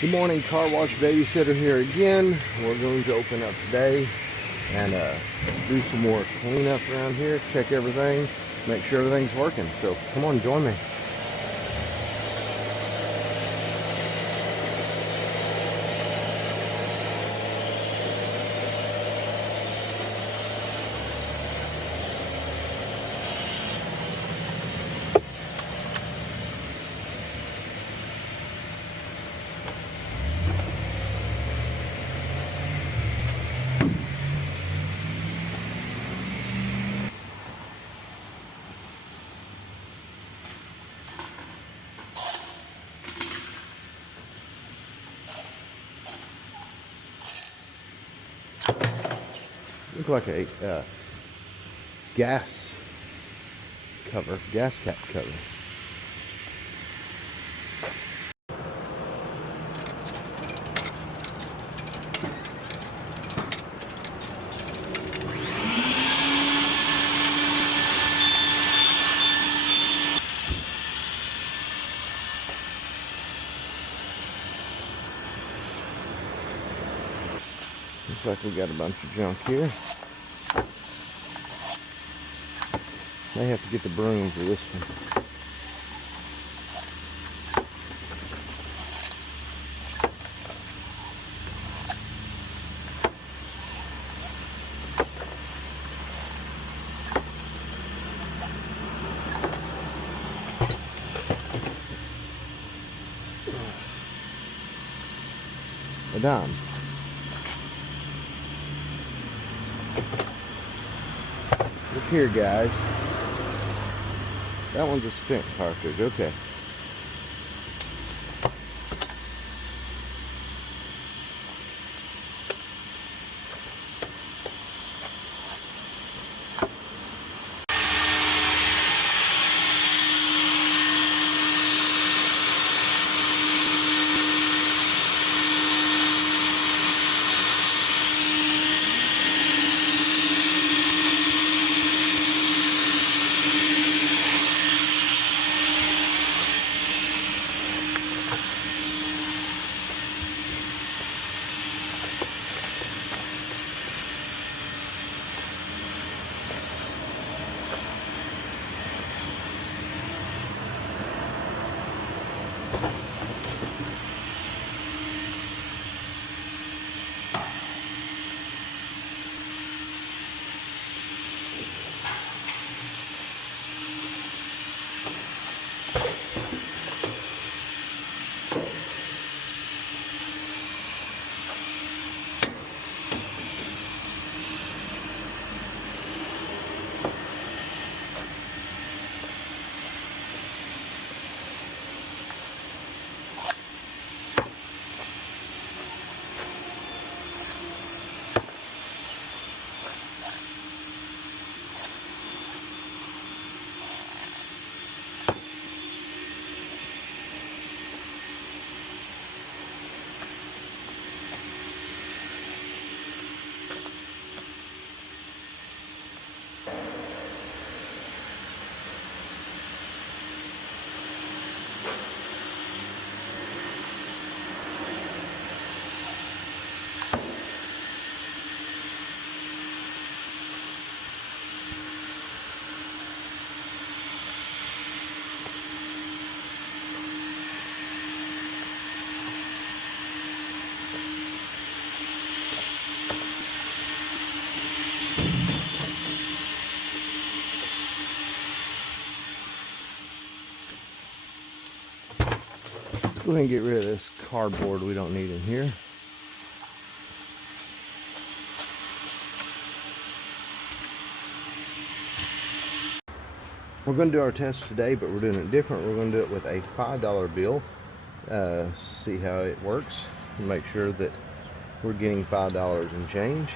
Good morning, car wash babysitter here again. We're going to open up today and do some more cleanup around here, check everything, make sure everything's working. So come on, join me. Look like a gas cap cover. Looks like we got a bunch of junk here. May have to get the broom for this one. A dime. Look here, guys. That one's a spent cartridge. Okay. Go ahead and get rid of this cardboard we don't need in here. We're going to do our test today, but we're doing it different. We're going to do it with a $5 bill. See how it works and make sure that we're getting $5 in change.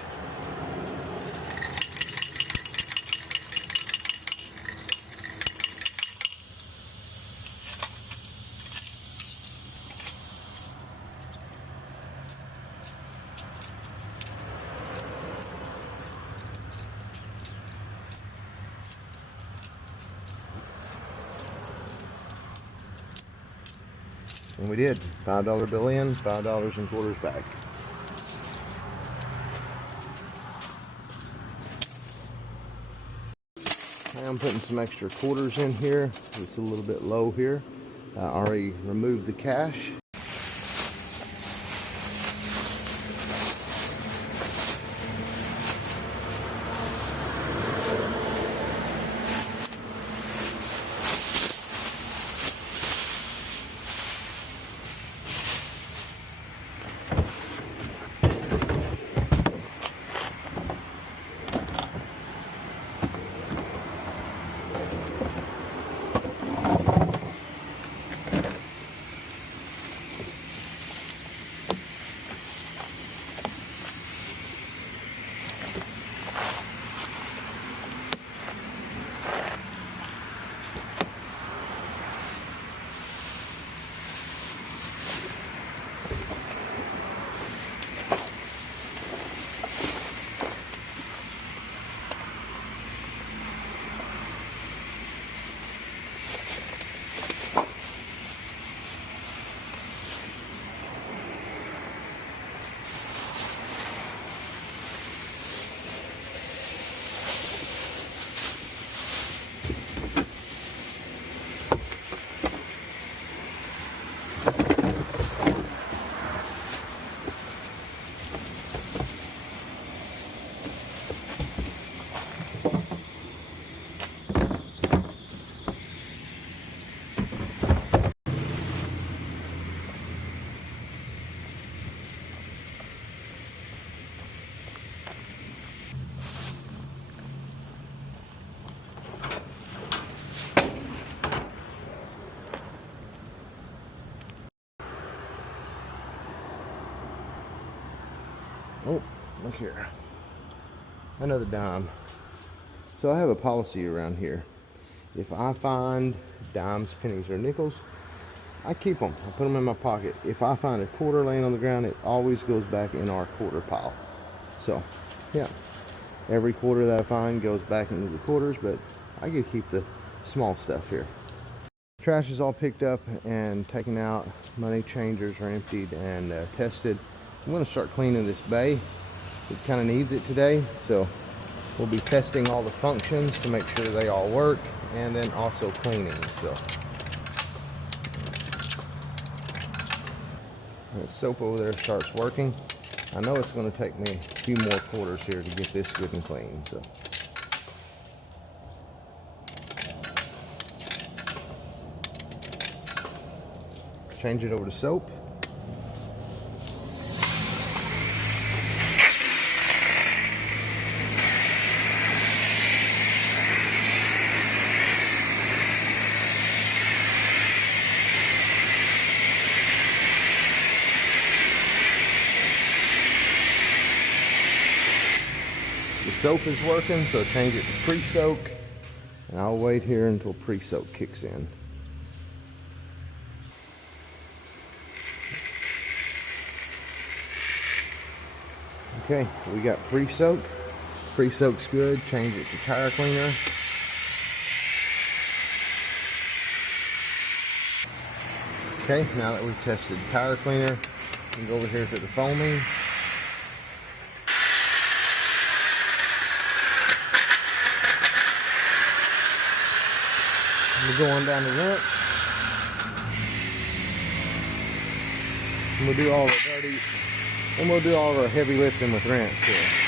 And we did. $5 bill in, $5 in quarters back. I'm putting some extra quarters in here. It's a little bit low here. I already removed the cash. Oh, look here. Another dime. So I have a policy around here. If I find dimes, pennies, or nickels, I keep them. I put them in my pocket. If I find a quarter laying on the ground, it always goes back in our quarter pile. So, yeah. Every quarter that I find goes back into the quarters, but I get to keep the small stuff here. Trash is all picked up and taken out. Money changers are emptied and tested. I'm going to start cleaning this bay. It kind of needs it today, so we'll be testing all the functions to make sure they all work, and then also cleaning. So the soap over there starts working. I know it's going to take me a few more quarters here to get this good and clean. So change it over to soap. The soap is working, so change it to pre-soak, and I'll wait here until pre-soak kicks in. Okay, we got pre-soak. Pre-soak's good. Change it to tire cleaner. Okay, now that we've tested tire cleaner, we can go over here to the foaming. We'll go on down to rinse. And we'll do all the dirty, and we'll do all of our heavy lifting with rinse here.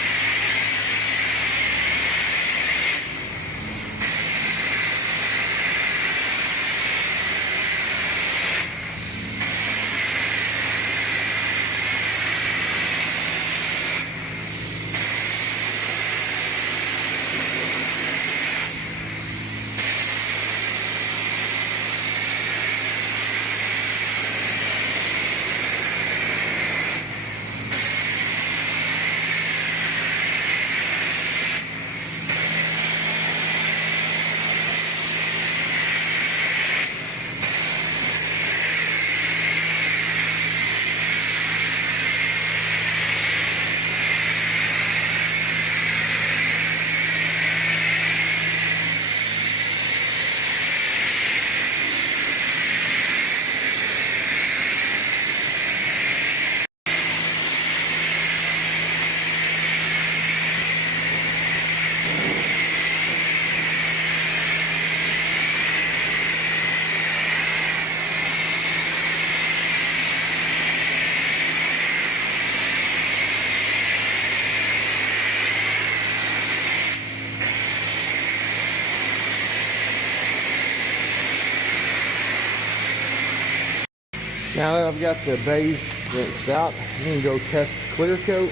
Now that I've got the base rinsed out, I'm going to go test clear coat.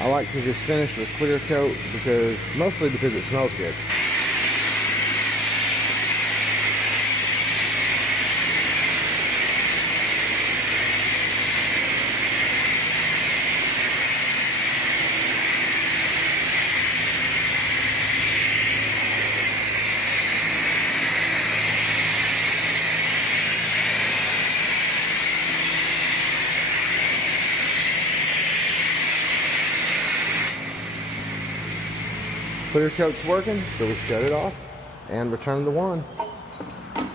I like to just finish with clear coat mostly because it smells good. Clear coat's working, so we shut it off and return the wand. Don't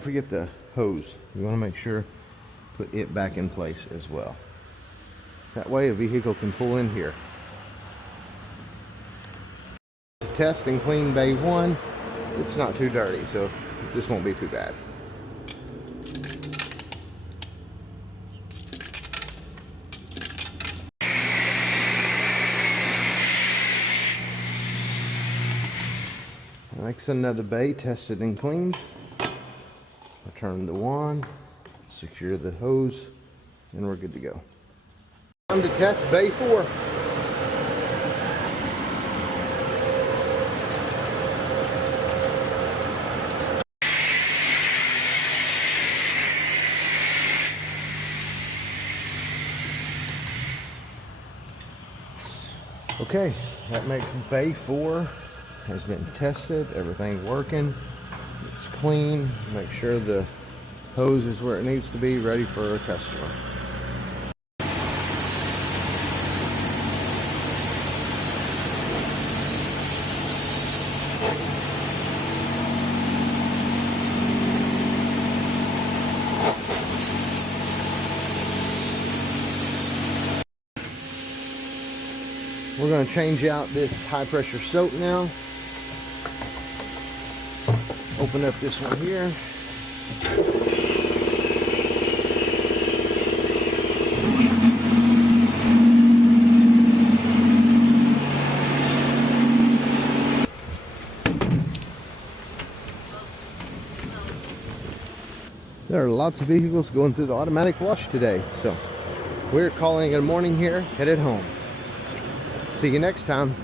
forget the hose. You want to make sure put it back in place as well. That way a vehicle can pull in here. To test and clean bay 1, it's not too dirty, so this won't be too bad. Next, another bay tested and cleaned. Return the wand, secure the hose, and we're good to go. Time to test bay 4. Okay, that makes bay 4 has been tested, everything working, it's clean. Make sure the hose is where it needs to be, ready for a customer. We're going to change out this high pressure soap now. Open up this one here. There are lots of vehicles going through the automatic wash today, so we're calling it a morning here, headed home. See you next time.